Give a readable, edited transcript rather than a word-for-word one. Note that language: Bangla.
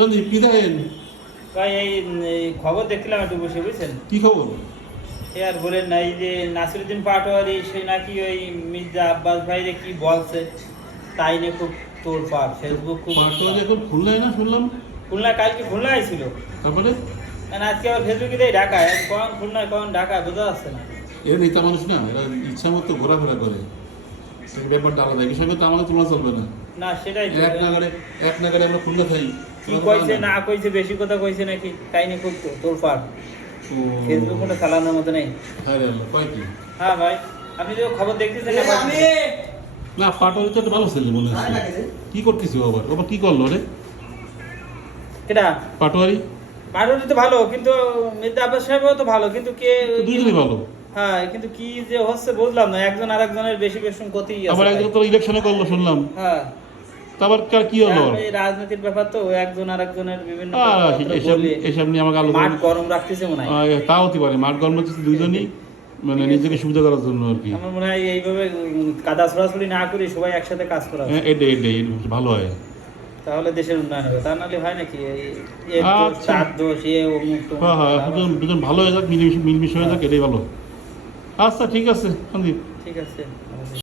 সন্দীপ কি দেখেন? ভাই এই খবর দেখছিলাম একটু বসে, বুঝছেন? কি খবর? এ আর বলেন না, এই যে নাসিরুদ্দিন পাটোয়ারি সে নাকি ওই মির্জা আব্বাস ভাইরে কি বলছে তাই নিয়ে খুব তোড়পাড়, ফেসবুক খুব। পাটোয়ারি এখন খুলনায় না শুনলাম? খুলনা, কালকে খুলনায় ছিল, তারপরে আজকে আবার ফেসবুকে দেয় ঢাকায়। কখন খুলনায় কখন ঢাকায় বোঝা যাচ্ছে না। এরা নেতা মানুষ না, এরা ইচ্ছা মতো ঘোরাফেরা করে, সেই ব্যাপারটা আলাদা। এই সঙ্গে তো আমাদের তুলনা চলবে না। না সেটাই তো। এক নাগারে আমরা খুলনা খাই। কি কইছে না কইছে, বেশি কথা কইছে নাকি তাই নিয়ে খুব তোড়পাড়। ফেসবুক কোনো চালানোর মতো নেই। হ্যাঁ রে আল্লাহ, কয় কি? হ্যাঁ ভাই, আপনি যে খবর দেখতেছেন না? না, পাটোয়ারি তো একটা ভালো ছেলে মনে হচ্ছে। কি করতেছি আবার? আবার কি করলো রে কেটা? পাটোয়ারি? পাটোয়ারি তো ভালো, কিন্তু মির্জা আব্বাস সাহেবও তো ভালো, কিন্তু কে? দুইজনই ভালো। হ্যাঁ, কিন্তু কি যে হচ্ছে বুঝলাম না, একজন আরেকজনের বেশি বেশি ক্ষতি আছে। আবার একজন তো ইলেকশনে করলো শুনলাম। হ্যাঁ, তারপর কার কি হলো? এই রাজনীতির ব্যাপার তো, একজন আরেকজনের বিভিন্ন এসব নিয়ে আমাকে আলোচনা। মাঠ গরম রাখতেছে মনে হয়। তাও হতে পারে, মাঠ গরম হচ্ছে দুইজনই, মানে নিজেকে সুবিধা করার জন্য আর কি। আমার মনে হয় এইভাবে কাদা ছড়াছড়ি না করে সবাই একসাথে কাজ করা উচিত। এটাই ভালো হয়, তাহলে দেশের উন্নয়ন হবে। তা নাহলে হয় নাকি এর দোষ আচ্ছা। তার দোষ, এ অমুক তমুক। হ্যাঁ হ্যাঁ, দুজন ভালো হয়ে যাক, মিলমিশ হয়ে যাক, এটাই ভালো। আচ্ছা ঠিক আছে সন্দীপ। ঠিক আছে।